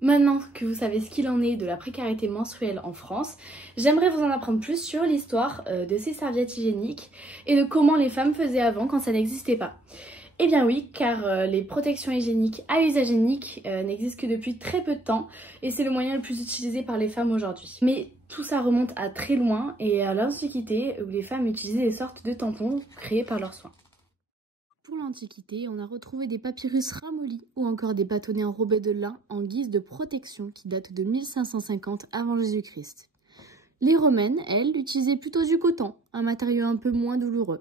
Maintenant que vous savez ce qu'il en est de la précarité menstruelle en France, j'aimerais vous en apprendre plus sur l'histoire de ces serviettes hygiéniques et de comment les femmes faisaient avant quand ça n'existait pas. Eh bien oui, car les protections hygiéniques à usage unique n'existent que depuis très peu de temps et c'est le moyen le plus utilisé par les femmes aujourd'hui. Mais tout ça remonte à très loin et à l'Antiquité où les femmes utilisaient des sortes de tampons créés par leurs soins. Pour l'Antiquité, on a retrouvé des papyrus ramollis ou encore des bâtonnets enrobés de lin en guise de protection qui datent de 1550 avant Jésus-Christ. Les Romaines, elles, utilisaient plutôt du coton, un matériau un peu moins douloureux.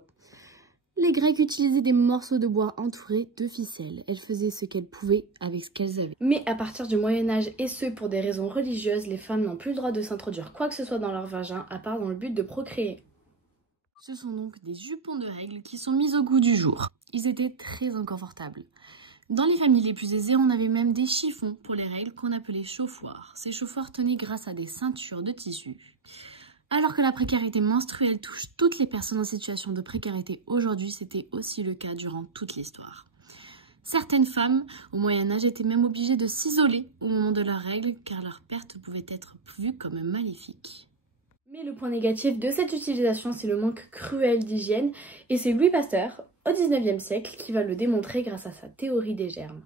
Les Grecs utilisaient des morceaux de bois entourés de ficelles. Elles faisaient ce qu'elles pouvaient avec ce qu'elles avaient. Mais à partir du Moyen-Âge, et ce pour des raisons religieuses, les femmes n'ont plus le droit de s'introduire quoi que ce soit dans leur vagin, à part dans le but de procréer. Ce sont donc des jupons de règles qui sont mis au goût du jour. Ils étaient très inconfortables. Dans les familles les plus aisées, on avait même des chiffons pour les règles qu'on appelait chauffoirs. Ces chauffoirs tenaient grâce à des ceintures de tissu. Alors que la précarité menstruelle touche toutes les personnes en situation de précarité aujourd'hui, c'était aussi le cas durant toute l'histoire. Certaines femmes, au Moyen-Âge, étaient même obligées de s'isoler au moment de leurs règles car leur perte pouvait être vue comme maléfique. Mais le point négatif de cette utilisation, c'est le manque cruel d'hygiène et c'est Louis Pasteur, au 19e siècle, qui va le démontrer grâce à sa théorie des germes.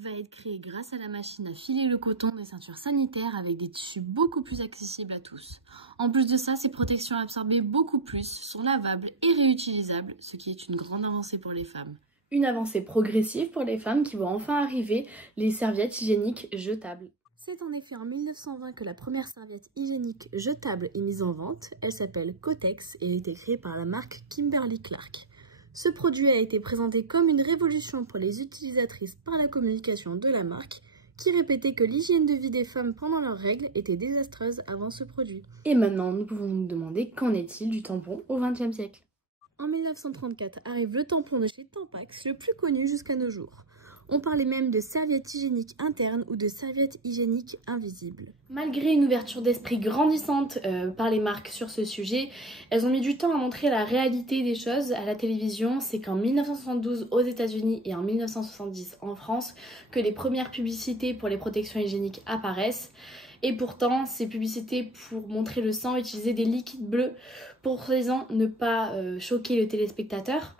Va être créé grâce à la machine à filer le coton des ceintures sanitaires avec des tissus beaucoup plus accessibles à tous. En plus de ça, ces protections absorbaient beaucoup plus, sont lavables et réutilisables, ce qui est une grande avancée pour les femmes. Une avancée progressive pour les femmes qui vont enfin arriver, les serviettes hygiéniques jetables. C'est en effet en 1920 que la première serviette hygiénique jetable est mise en vente. Elle s'appelle Kotex et a été créée par la marque Kimberly-Clark. Ce produit a été présenté comme une révolution pour les utilisatrices par la communication de la marque, qui répétait que l'hygiène de vie des femmes pendant leurs règles était désastreuse avant ce produit. Et maintenant, nous pouvons nous demander qu'en est-il du tampon au XXe siècle. En 1934 arrive le tampon de chez Tampax, le plus connu jusqu'à nos jours. On parlait même de serviettes hygiéniques internes ou de serviettes hygiéniques invisibles. Malgré une ouverture d'esprit grandissante par les marques sur ce sujet, elles ont mis du temps à montrer la réalité des choses à la télévision. C'est qu'en 1972 aux États-Unis et en 1970 en France que les premières publicités pour les protections hygiéniques apparaissent. Et pourtant, ces publicités pour montrer le sang utilisaient des liquides bleus pour raison ne pas choquer le téléspectateur.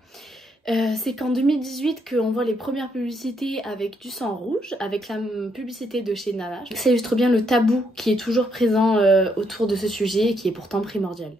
C'est qu'en 2018 qu'on voit les premières publicités avec du sang rouge, avec la publicité de chez Nala. Ça illustre bien le tabou qui est toujours présent autour de ce sujet et qui est pourtant primordial.